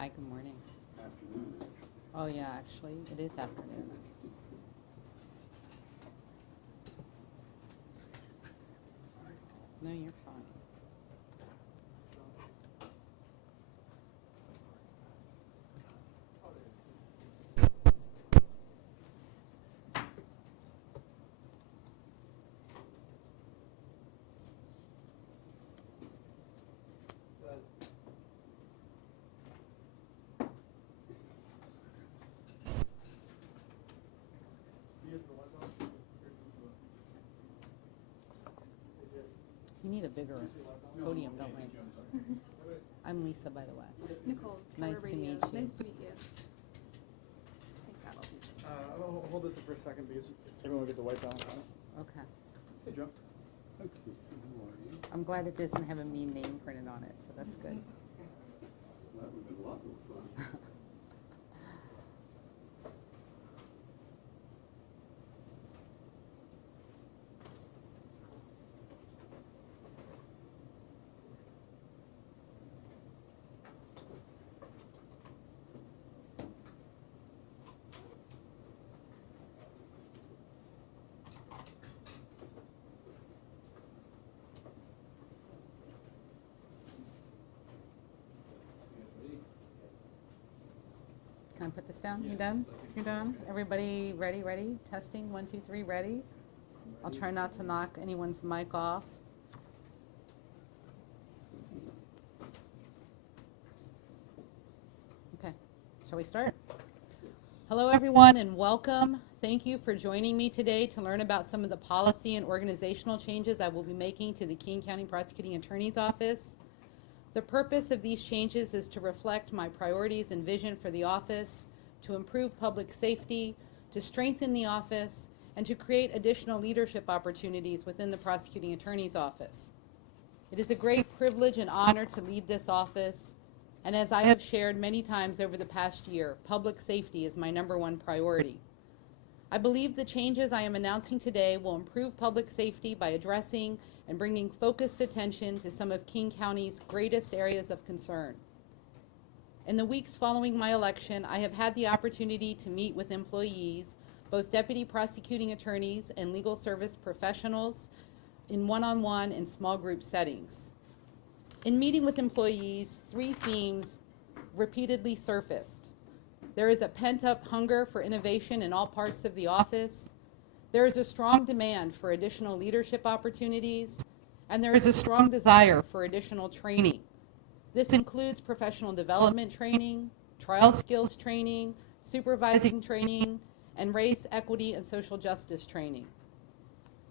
Hi, good morning. Afternoon, actually. Oh, yeah, actually, it is afternoon. No, you're fine. You need a bigger podium, don't we? I'm Lisa, by the way. Nicole. Nice Color to Radio. meet you. Nice to meet you. I think that'll be just fine. I'll hold this for a second because everyone will get the white balance on it. Okay. Hey, Joe. Okay, who are you? I'm glad it doesn't have a mean name printed on it, so that's good. That would have been a lot more fun. Can I put this down? You done? You're done? Everybody ready? Ready? Testing? 1, 2, 3, ready? I'll try not to knock anyone's mic off. Okay, shall we start? Hello, everyone, and welcome. Thank you for joining me today to learn about some of the policy and organizational changes I will be making to the King County Prosecuting Attorney's Office. The purpose of these changes is to reflect my priorities and vision for the office, to improve public safety, to strengthen the office, and to create additional leadership opportunities within the Prosecuting Attorney's Office. It is a great privilege and honor to lead this office, and as I have shared many times over the past year, public safety is my #1 priority. I believe the changes I am announcing today will improve public safety by addressing and bringing focused attention to some of King County's greatest areas of concern. In the weeks following my election, I have had the opportunity to meet with employees, both deputy prosecuting attorneys and legal service professionals, in one-on-one and small group settings. In meeting with employees, 3 themes repeatedly surfaced. There is a pent-up hunger for innovation in all parts of the office. There is a strong demand for additional leadership opportunities, and there is a strong desire for additional training. This includes professional development training, trial skills training, supervising training, and race, equity, and social justice training.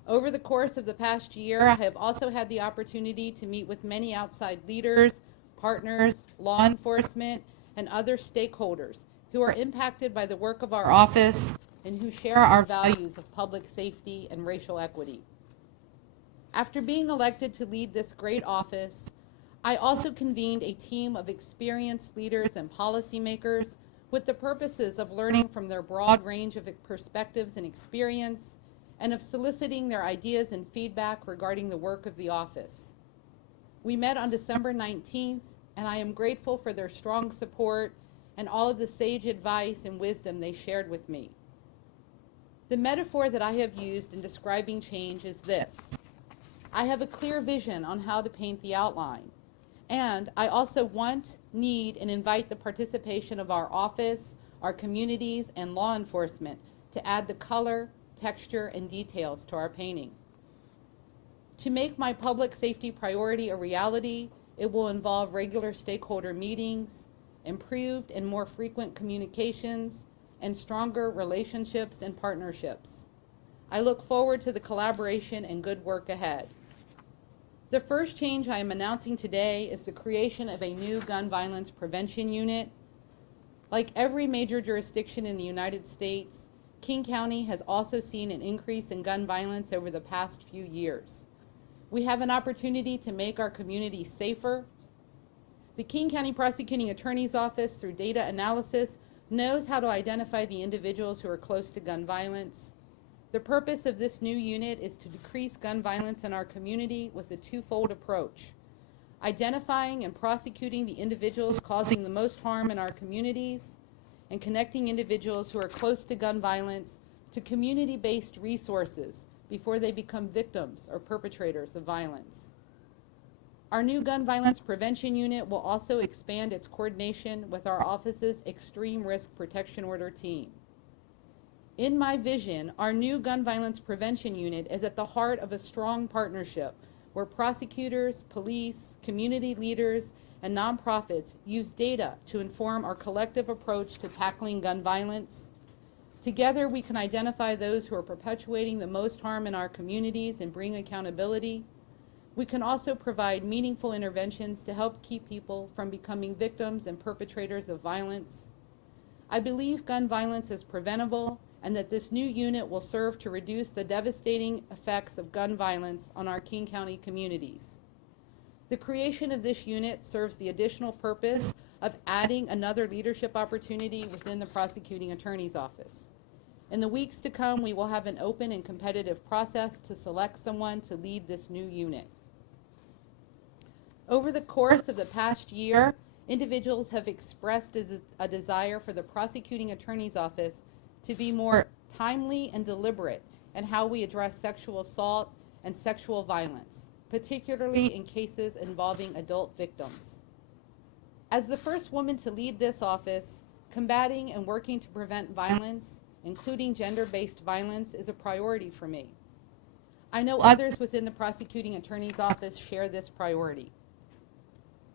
Over the course of the past year, I have also had the opportunity to meet with many outside leaders, partners, law enforcement, and other stakeholders who are impacted by the work of our office and who share our values of public safety and racial equity. After being elected to lead this great office, I also convened a team of experienced leaders and policymakers with the purposes of learning from their broad range of perspectives and experience, and of soliciting their ideas and feedback regarding the work of the office. We met on December 19th, and I am grateful for their strong support and all of the sage advice and wisdom they shared with me. The metaphor that I have used in describing change is this: I have a clear vision on how to paint the outline, and I also want, need, and invite the participation of our office, our communities, and law enforcement to add the color, texture, and details to our painting. To make my public safety priority a reality, it will involve regular stakeholder meetings, improved and more frequent communications, and stronger relationships and partnerships. I look forward to the collaboration and good work ahead. The first change I am announcing today is the creation of a new gun violence prevention unit. Like every major jurisdiction in the United States, King County has also seen an increase in gun violence over the past few years. We have an opportunity to make our community safer. The King County Prosecuting Attorney's Office, through data analysis, knows how to identify the individuals who are close to gun violence. The purpose of this new unit is to decrease gun violence in our community with a 2-fold approach. identifying and prosecuting the individuals causing the most harm in our communities, and connecting individuals who are close to gun violence to community-based resources before they become victims or perpetrators of violence. Our new gun violence prevention unit will also expand its coordination with our office's Extreme Risk Protection Order team. In my vision, our new gun violence prevention unit is at the heart of a strong partnership where prosecutors, police, community leaders, and nonprofits use data to inform our collective approach to tackling gun violence. Together, we can identify those who are perpetuating the most harm in our communities and bring accountability. We can also provide meaningful interventions to help keep people from becoming victims and perpetrators of violence. I believe gun violence is preventable and that this new unit will serve to reduce the devastating effects of gun violence on our King County communities. The creation of this unit serves the additional purpose of adding another leadership opportunity within the Prosecuting Attorney's Office. In the weeks to come, we will have an open and competitive process to select someone to lead this new unit. Over the course of the past year, individuals have expressed a desire for the Prosecuting Attorney's Office to be more timely and deliberate in how we address sexual assault and sexual violence, particularly in cases involving adult victims. As the first woman to lead this office, combating and working to prevent violence, including gender-based violence, is a priority for me. I know others within the Prosecuting Attorney's Office share this priority.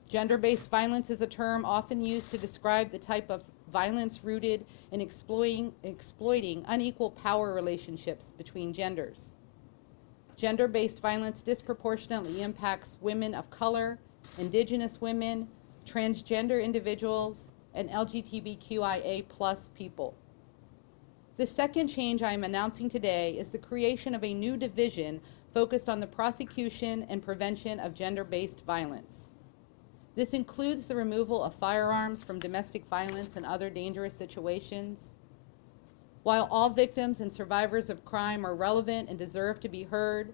Gender-based violence is a term often used to describe the type of violence rooted in exploiting unequal power relationships between genders. Gender-based violence disproportionately impacts women of color, indigenous women, transgender individuals, and LGBTQIA+ people. The second change I am announcing today is the creation of a new division focused on the prosecution and prevention of gender-based violence. This includes the removal of firearms from domestic violence and other dangerous situations. While all victims and survivors of crime are relevant and deserve to be heard,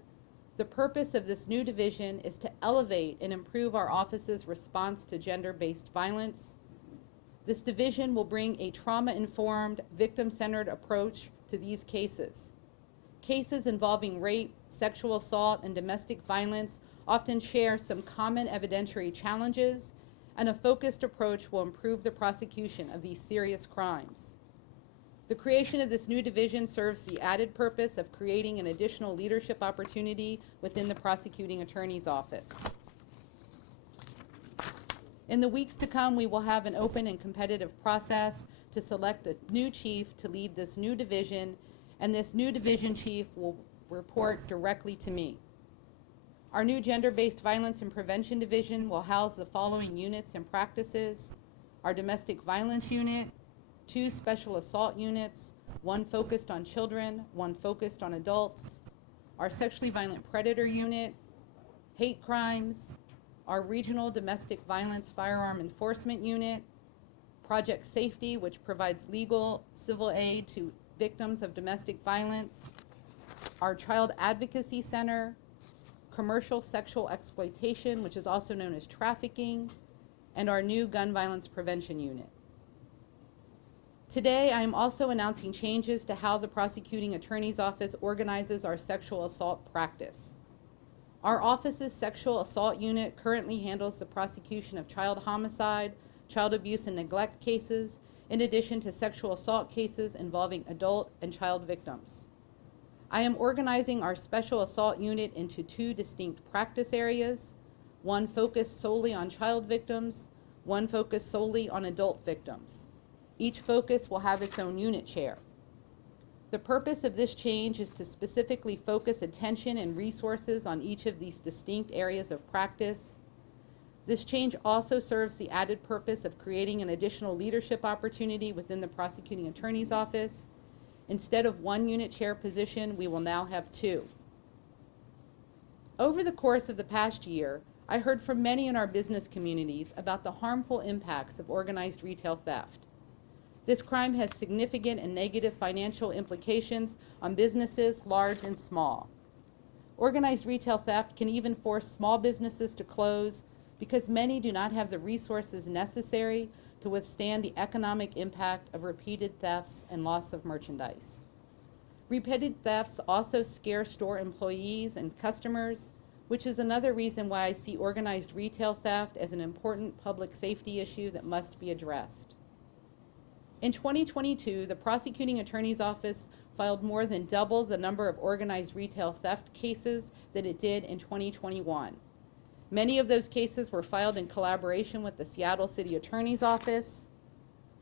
the purpose of this new division is to elevate and improve our office's response to gender-based violence. This division will bring a trauma-informed, victim-centered approach to these cases. Cases involving rape, sexual assault, and domestic violence often share some common evidentiary challenges, and a focused approach will improve the prosecution of these serious crimes. The creation of this new division serves the added purpose of creating an additional leadership opportunity within the Prosecuting Attorney's Office. In the weeks to come, we will have an open and competitive process to select a new chief to lead this new division, and this new division chief will report directly to me. Our new gender-based violence and prevention division will house the following units and practices: our domestic violence unit, 2 special assault units, 1 focused on children, 1 focused on adults, our sexually violent predator unit, hate crimes, our regional domestic violence firearm enforcement unit, Project Safety, which provides legal, civil aid to victims of domestic violence, our Child Advocacy Center, commercial sexual exploitation, which is also known as trafficking, and our new gun violence prevention unit. Today, I am also announcing changes to how the Prosecuting Attorney's Office organizes our sexual assault practice. Our office's sexual assault unit currently handles the prosecution of child homicide, child abuse and neglect cases, in addition to sexual assault cases involving adult and child victims. I am organizing our special assault unit into 2 distinct practice areas, 1 focused solely on child victims, 1 focused solely on adult victims. Each focus will have its own unit chair. The purpose of this change is to specifically focus attention and resources on each of these distinct areas of practice. This change also serves the added purpose of creating an additional leadership opportunity within the Prosecuting Attorney's Office. Instead of 1 unit chair position, we will now have 2. Over the course of the past year, I heard from many in our business communities about the harmful impacts of organized retail theft. This crime has significant and negative financial implications on businesses large and small. Organized retail theft can even force small businesses to close, because many do not have the resources necessary to withstand the economic impact of repeated thefts and loss of merchandise. Repeated thefts also scare store employees and customers, which is another reason why I see organized retail theft as an important public safety issue that must be addressed. In 2022, the Prosecuting Attorney's Office filed more than double the number of organized retail theft cases that it did in 2021. Many of those cases were filed in collaboration with the Seattle City Attorney's Office.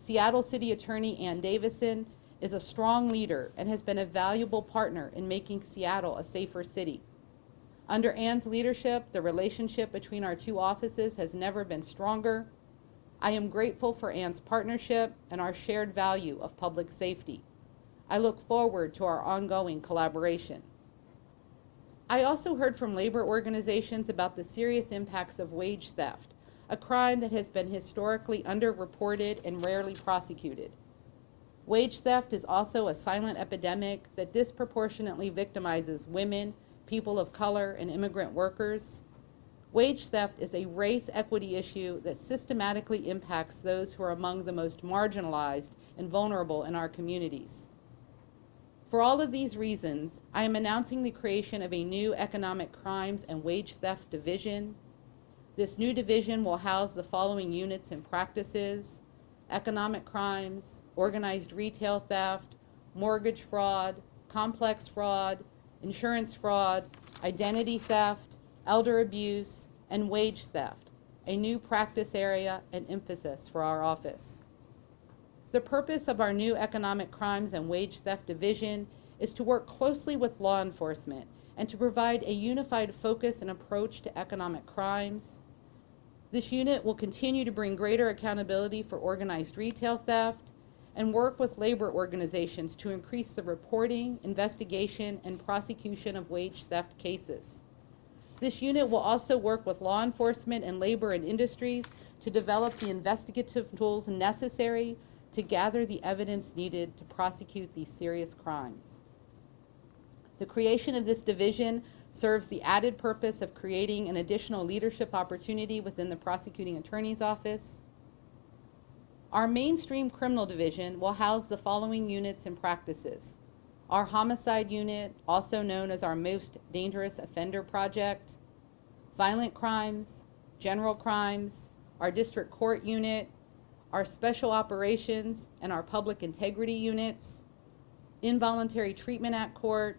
Seattle City Attorney Ann Davison is a strong leader and has been a valuable partner in making Seattle a safer city. Under Ann's leadership, the relationship between our two offices has never been stronger. I am grateful for Ann's partnership and our shared value of public safety. I look forward to our ongoing collaboration. I also heard from labor organizations about the serious impacts of wage theft, a crime that has been historically underreported and rarely prosecuted. Wage theft is also a silent epidemic that disproportionately victimizes women, people of color, and immigrant workers. Wage theft is a race equity issue that systematically impacts those who are among the most marginalized and vulnerable in our communities. For all of these reasons, I am announcing the creation of a new Economic Crimes and Wage Theft Division. This new division will house the following units and practices: economic crimes, organized retail theft, mortgage fraud, complex fraud, insurance fraud, identity theft, elder abuse, and wage theft, a new practice area and emphasis for our office. The purpose of our new Economic Crimes and Wage Theft Division is to work closely with law enforcement and to provide a unified focus and approach to economic crimes. This unit will continue to bring greater accountability for organized retail theft and work with labor organizations to increase the reporting, investigation, and prosecution of wage theft cases. This unit will also work with law enforcement and labor and industries to develop the investigative tools necessary to gather the evidence needed to prosecute these serious crimes. The creation of this division serves the added purpose of creating an additional leadership opportunity within the Prosecuting Attorney's Office. Our mainstream criminal division will house the following units and practices: our homicide unit, also known as our Most Dangerous Offender Project, violent crimes, general crimes, our district court unit, our special operations and our public integrity units, involuntary treatment at court,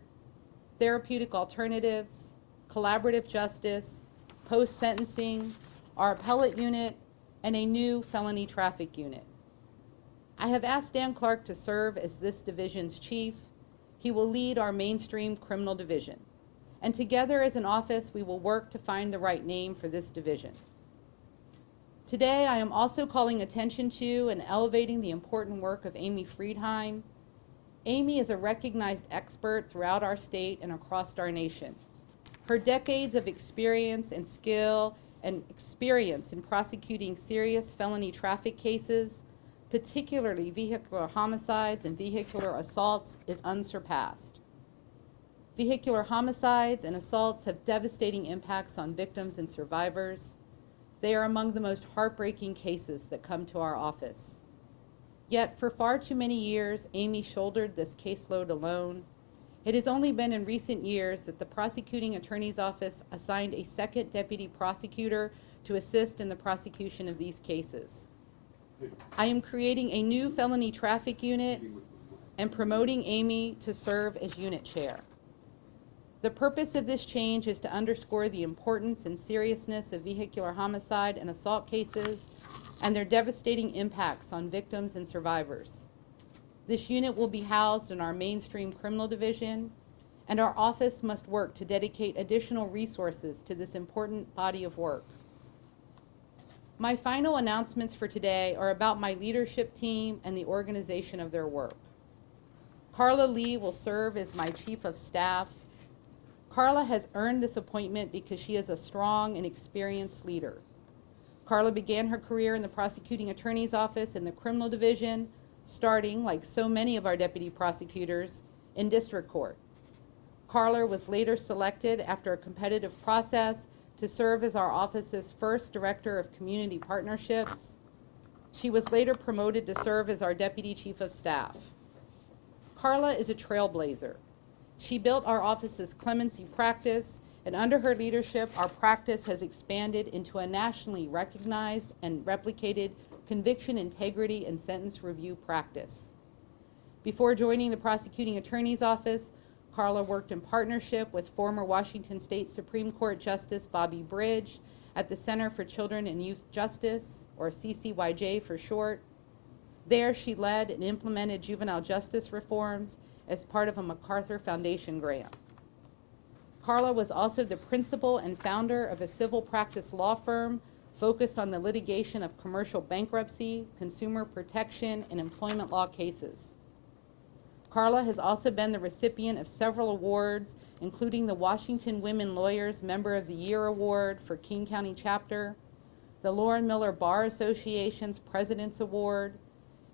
therapeutic alternatives, collaborative justice, post-sentencing, our appellate unit, and a new felony traffic unit. I have asked Dan Clark to serve as this division's chief. He will lead our mainstream criminal division. And together as an office, we will work to find the right name for this division. Today, I am also calling attention to and elevating the important work of Amy Friedheim. Amy is a recognized expert throughout our state and across our nation. Her decades of experience and skill and experience in prosecuting serious felony traffic cases, particularly vehicular homicides and vehicular assaults, is unsurpassed. Vehicular homicides and assaults have devastating impacts on victims and survivors. They are among the most heartbreaking cases that come to our office. Yet, for far too many years, Amy shouldered this caseload alone. It has only been in recent years that the Prosecuting Attorney's Office assigned a second deputy prosecutor to assist in the prosecution of these cases. I am creating a new felony traffic unit and promoting Amy to serve as unit chair. The purpose of this change is to underscore the importance and seriousness of vehicular homicide and assault cases and their devastating impacts on victims and survivors. This unit will be housed in our mainstream criminal division, and our office must work to dedicate additional resources to this important body of work. My final announcements for today are about my leadership team and the organization of their work. Carla Lee will serve as my Chief of Staff. Carla has earned this appointment because she is a strong and experienced leader. Carla began her career in the Prosecuting Attorney's Office in the Criminal Division, starting, like so many of our deputy prosecutors, in district court. Carla was later selected after a competitive process to serve as our office's first Director of Community Partnerships. She was later promoted to serve as our Deputy Chief of Staff. Carla is a trailblazer. She built our office's clemency practice, and under her leadership, our practice has expanded into a nationally recognized and replicated conviction integrity and sentence review practice. Before joining the Prosecuting Attorney's Office, Carla worked in partnership with former Washington State Supreme Court Justice Bobby Bridge at the Center for Children and Youth Justice, or CCYJ for short. There, she led and implemented juvenile justice reforms as part of a MacArthur Foundation grant. Carla was also the principal and founder of a civil practice law firm focused on the litigation of commercial bankruptcy, consumer protection, and employment law cases. Carla has also been the recipient of several awards, including the Washington Women Lawyers Member of the Year Award for King County Chapter, the Lauren Miller Bar Association's President's Award,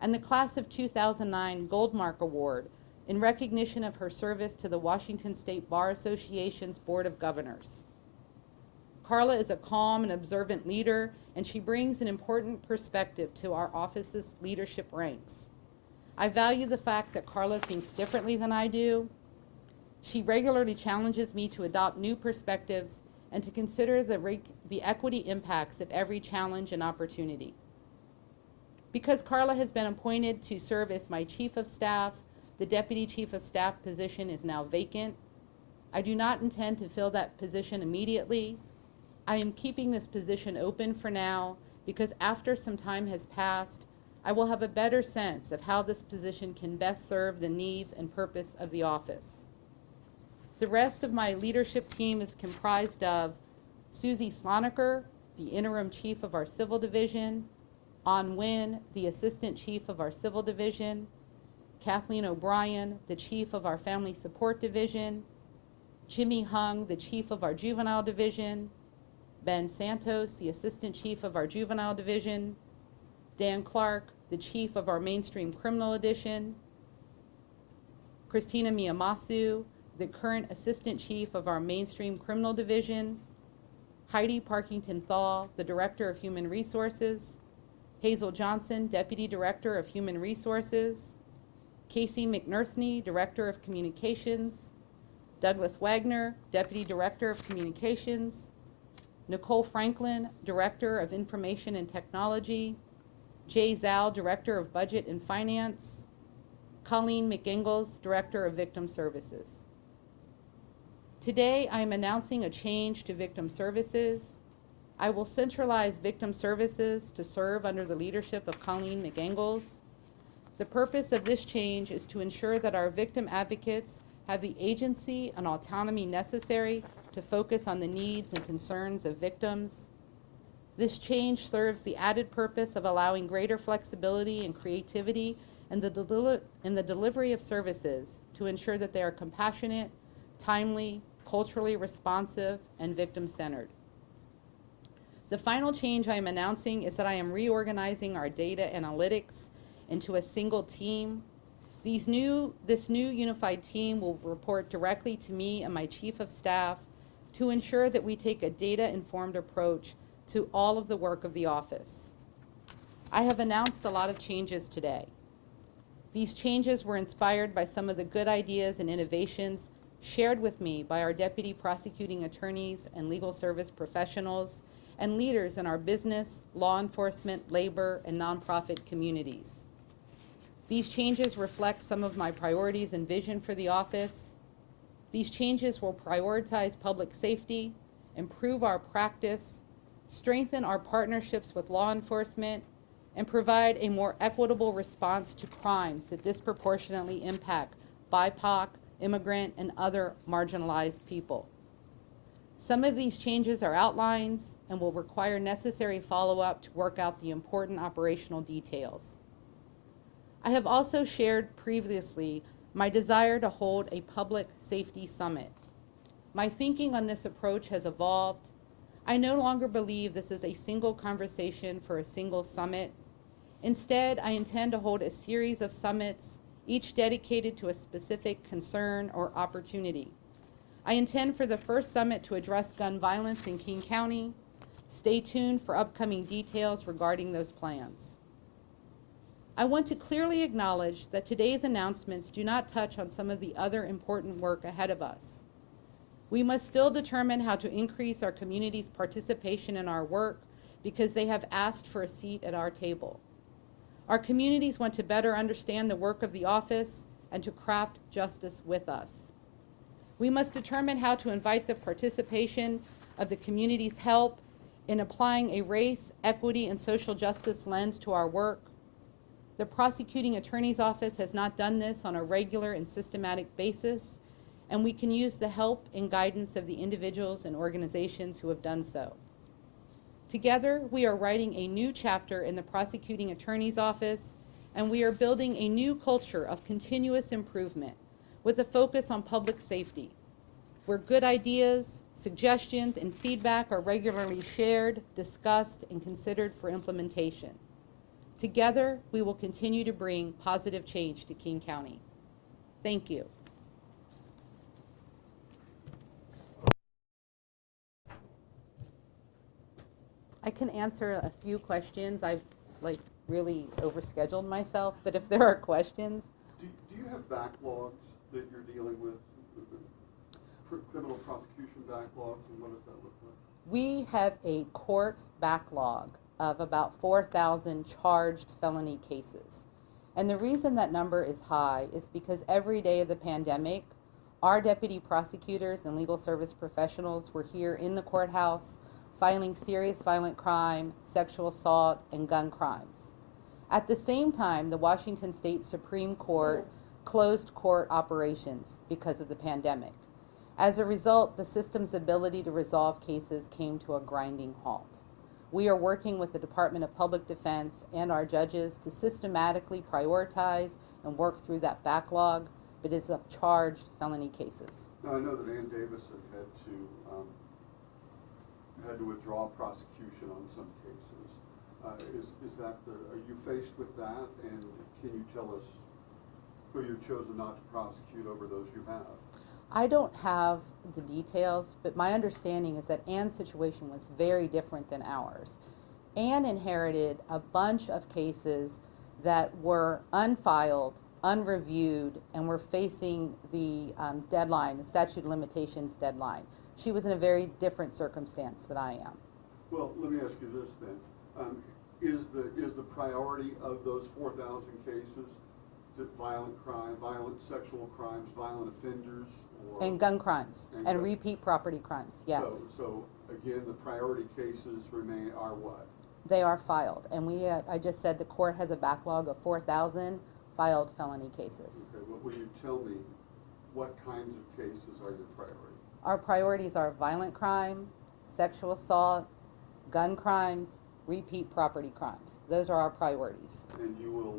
and the Class of 2009 Goldmark Award in recognition of her service to the Washington State Bar Association's Board of Governors. Carla is a calm and observant leader, and she brings an important perspective to our office's leadership ranks. I value the fact that Carla thinks differently than I do. She regularly challenges me to adopt new perspectives and to consider the equity impacts of every challenge and opportunity. Because Carla has been appointed to serve as my Chief of Staff, the Deputy Chief of Staff position is now vacant. I do not intend to fill that position immediately. I am keeping this position open for now because after some time has passed, I will have a better sense of how this position can best serve the needs and purpose of the office. The rest of my leadership team is comprised of Susie Sloniker, the Interim Chief of our Civil Division, An Nguyen, the Assistant Chief of our Civil Division, Kathleen O'Brien, the Chief of our Family Support Division, Jimmy Hung, the Chief of our Juvenile Division, Ben Santos, the Assistant Chief of our Juvenile Division, Dan Clark, the Chief of our Mainstream Criminal Edition, Christina Miyamasu, the current Assistant Chief of our Mainstream Criminal Division, Heidi Parkington Thaw, the Director of Human Resources, Hazel Johnson, Deputy Director of Human Resources, Casey McNerthney, Director of Communications, Douglas Wagner, Deputy Director of Communications, Nicole Franklin, Director of Information and Technology, Jay Zhao, Director of Budget and Finance, Colleen McIngles, Director of Victim Services. Today, I am announcing a change to Victim Services. I will centralize Victim Services to serve under the leadership of Colleen McIngles. The purpose of this change is to ensure that our victim advocates have the agency and autonomy necessary to focus on the needs and concerns of victims. This change serves the added purpose of allowing greater flexibility and creativity in the delivery of services to ensure that they are compassionate, timely, culturally responsive, and victim-centered. The final change I am announcing is that I am reorganizing our data analytics into a single team. This new unified team will report directly to me and my Chief of Staff to ensure that we take a data-informed approach to all of the work of the office. I have announced a lot of changes today. These changes were inspired by some of the good ideas and innovations shared with me by our deputy prosecuting attorneys and legal service professionals and leaders in our business, law enforcement, labor, and nonprofit communities. These changes reflect some of my priorities and vision for the office. These changes will prioritize public safety, improve our practice, strengthen our partnerships with law enforcement, and provide a more equitable response to crimes that disproportionately impact BIPOC, immigrant, and other marginalized people. Some of these changes are outlines and will require necessary follow-up to work out the important operational details. I have also shared previously my desire to hold a public safety summit. My thinking on this approach has evolved. I no longer believe this is a single conversation for a single summit. Instead, I intend to hold a series of summits, each dedicated to a specific concern or opportunity. I intend for the first summit to address gun violence in King County. Stay tuned for upcoming details regarding those plans. I want to clearly acknowledge that today's announcements do not touch on some of the other important work ahead of us. We must still determine how to increase our community's participation in our work because they have asked for a seat at our table. Our communities want to better understand the work of the office and to craft justice with us. We must determine how to invite the participation of the community's help in applying a race, equity, and social justice lens to our work. The Prosecuting Attorney's Office has not done this on a regular and systematic basis, and we can use the help and guidance of the individuals and organizations who have done so. Together, we are writing a new chapter in the Prosecuting Attorney's Office, and we are building a new culture of continuous improvement with a focus on public safety, where good ideas, suggestions, and feedback are regularly shared, discussed, and considered for implementation. Together, we will continue to bring positive change to King County. Thank you. I can answer a few questions. I've really overscheduled myself, but if there are questions. Do you have backlogs that you're dealing with? Criminal prosecution backlogs, and what does that look like? We have a court backlog of about 4,000 charged felony cases. And the reason that number is high is because every day of the pandemic, our deputy prosecutors and legal service professionals were here in the courthouse filing serious violent crime, sexual assault, and gun crimes. At the same time, the Washington State Supreme Court closed court operations because of the pandemic. As a result, the system's ability to resolve cases came to a grinding halt. We are working with the Department of Public Defense and our judges to systematically prioritize and work through that backlog, but it's of charged felony cases. Now, I know that Ann Davis had to withdraw prosecution on some cases. Is that are you faced with that? And can you tell us who you've chosen not to prosecute over those you have? I don't have the details, but my understanding is that Ann's situation was very different than ours. Ann inherited a bunch of cases that were unfiled, unreviewed, and were facing the deadline, the statute of limitations deadline. She was in a very different circumstance than I am. Well, let me ask you this then. Is the priority of those 4,000 cases violent crime, violent sexual crimes, violent offenders? And gun crimes and repeat property crimes, yes. So again, the priority cases are what? They are filed, and we have, I just said the court has a backlog of 4,000 filed felony cases. Okay, well, will you tell me what kinds of cases are your priority? Our priorities are violent crime, sexual assault, gun crimes, repeat property crimes. Those are our priorities. And you will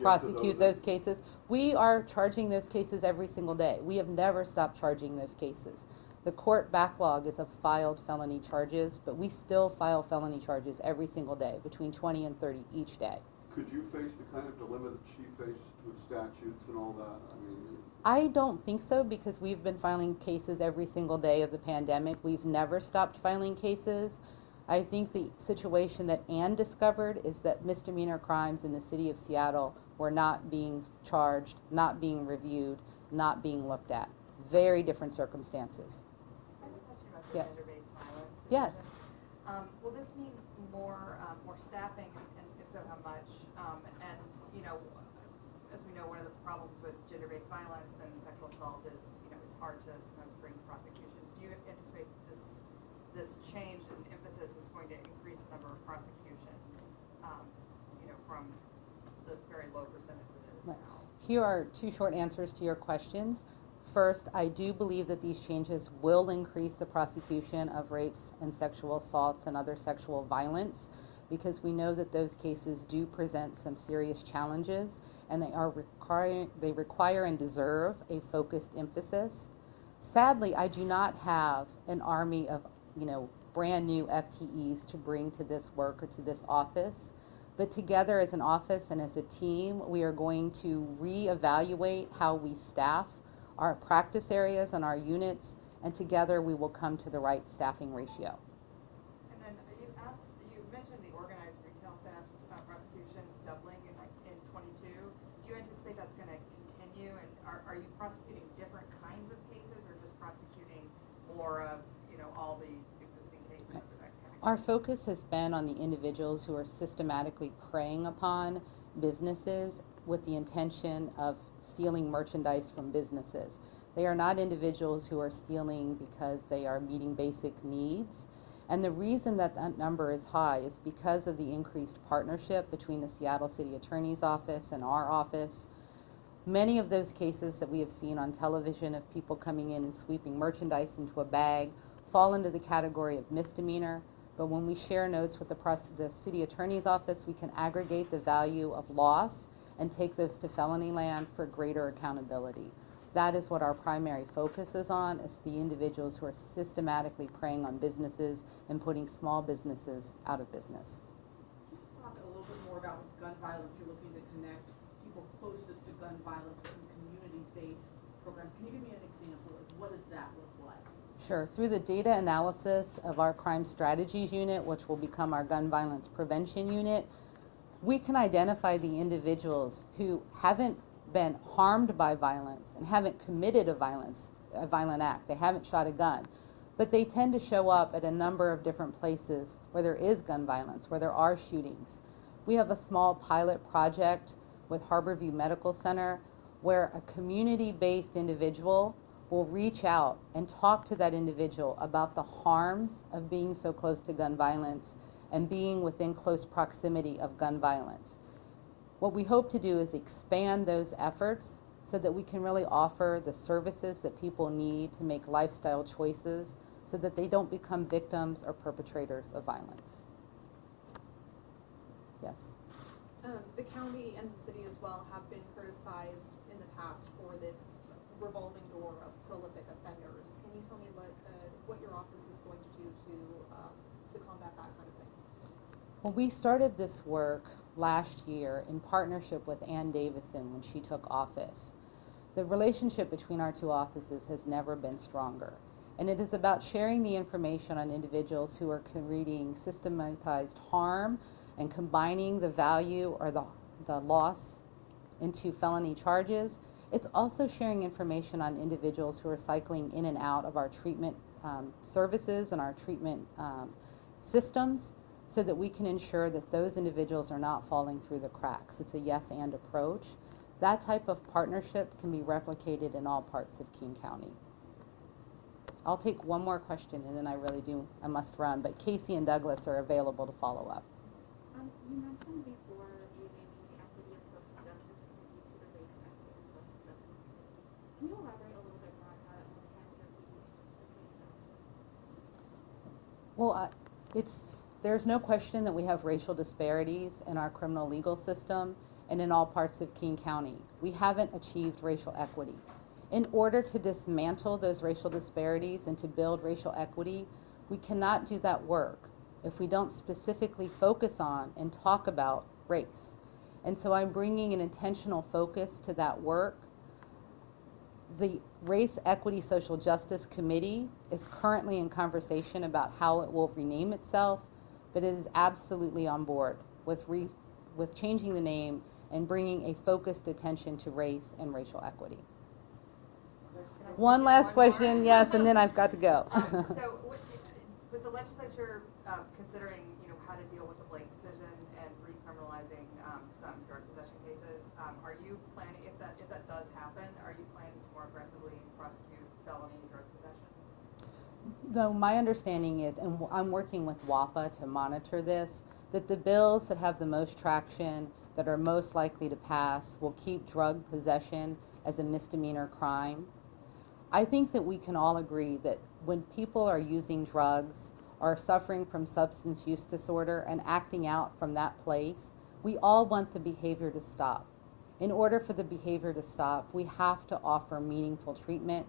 prosecute those cases. We are charging those cases every single day. We have never stopped charging those cases. The court backlog is of filed felony charges, but we still file felony charges every single day, between 20 and 30 each day. Could you face the kind of dilemma that she faced with statutes and all that? I don't think so, because we've been filing cases every single day of the pandemic. We've never stopped filing cases. I think the situation that Ann discovered is that misdemeanor crimes in the city of Seattle were not being charged, not being reviewed, not being looked at. Very different circumstances. I have a question about Yes. the gender-based violence. Yes. Will this mean more staffing, and if so, how much? And you know, as we know, one of the problems with gender-based violence and sexual assault is, it's hard to sometimes bring prosecutions. Do you anticipate this change and emphasis is going to increase the number of prosecutions, from the very low percentage that it is Right. now? Here are two short answers to your questions. First, I do believe that these changes will increase the prosecution of rapes and sexual assaults and other sexual violence, because we know that those cases do present some serious challenges, and they require and deserve a focused emphasis. Sadly, I do not have an army of brand new FTEs to bring to this work or to this office. But together as an office and as a team, we are going to reevaluate how we staff our practice areas and our units, and together we will come to the right staffing ratio. And then you mentioned the organized retail theft prosecutions doubling in 22. Do you anticipate that's going to continue? And are you prosecuting different kinds of cases, or just prosecuting more of all the existing cases under that category? Our focus has been on the individuals who are systematically preying upon businesses with the intention of stealing merchandise from businesses. They are not individuals who are stealing because they are meeting basic needs. And the reason that that number is high is because of the increased partnership between the Seattle City Attorney's Office and our office. Many of those cases that we have seen on television of people coming in and sweeping merchandise into a bag fall into the category of misdemeanor. But when we share notes with the City Attorney's Office, we can aggregate the value of loss and take those to felony land for greater accountability. That is what our primary focus is on, is the individuals who are systematically preying on businesses and putting small businesses out of business. Can you talk a little bit more about gun violence? You're looking to connect people closest to gun violence with community-based programs. Can you give me an example of what does that look like? Sure. Through the data analysis of our crime strategies unit, which will become our gun violence prevention unit, we can identify the individuals who haven't been harmed by violence and haven't committed a violent act. They haven't shot a gun, but they tend to show up at a number of different places where there is gun violence, where there are shootings. We have a small pilot project with Harborview Medical Center where a community-based individual will reach out and talk to that individual about the harms of being so close to gun violence and being within close proximity of gun violence. What we hope to do is expand those efforts so that we can really offer the services that people need to make lifestyle choices so that they don't become victims or perpetrators of violence. Yes? The county and the city as well have been criticized in the past for this revolving door of prolific offenders. Can you tell me what your office is going to do to combat that kind of thing? Well, we started this work last year in partnership with Ann Davison when she took office. The relationship between our two offices has never been stronger. And it is about sharing the information on individuals who are creating systematized harm and combining the value or the loss into felony charges. It's also sharing information on individuals who are cycling in and out of our treatment services and our treatment systems, so that we can ensure that those individuals are not falling through the cracks. It's a yes and approach. That type of partnership can be replicated in all parts of King County. I'll take one more question and then I must run, but Casey and Douglas are available to follow up. You mentioned before renaming the Equity and Social Justice Committee to the Race, Equity, and Social Justice Committee. Can you elaborate a little bit more on how that will enhance your communication? Well, there's no question that we have racial disparities in our criminal legal system and in all parts of King County. We haven't achieved racial equity. In order to dismantle those racial disparities and to build racial equity, we cannot do that work if we don't specifically focus on and talk about race. And so I'm bringing an intentional focus to that work. The Race, Equity, Social Justice Committee is currently in conversation about how it will rename itself, but it is absolutely on board with changing the name and bringing a focused attention to race and racial equity. One last question, yes, and then I've got to go. So with the legislature considering how to deal with the Blake decision and recriminalizing some drug possession cases, are you planning, if that does happen, are you planning to more aggressively prosecute felony drug possession? Though my understanding is, and I'm working with WAPA to monitor this, that the bills that have the most traction, that are most likely to pass, will keep drug possession as a misdemeanor crime. I think that we can all agree that when people are using drugs or suffering from substance use disorder and acting out from that place, we all want the behavior to stop. In order for the behavior to stop, we have to offer meaningful treatment.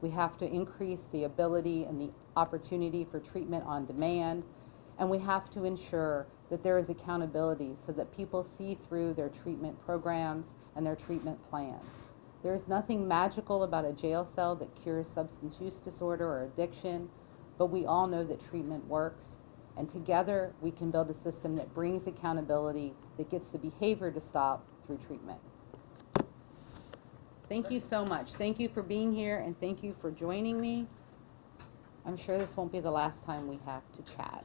We have to increase the ability and the opportunity for treatment on demand, and we have to ensure that there is accountability so that people see through their treatment programs and their treatment plans. There is nothing magical about a jail cell that cures substance use disorder or addiction, but we all know that treatment works, and together we can build a system that brings accountability, that gets the behavior to stop through treatment. Thank you so much. Thank you for being here, and thank you for joining me. I'm sure this won't be the last time we have to chat.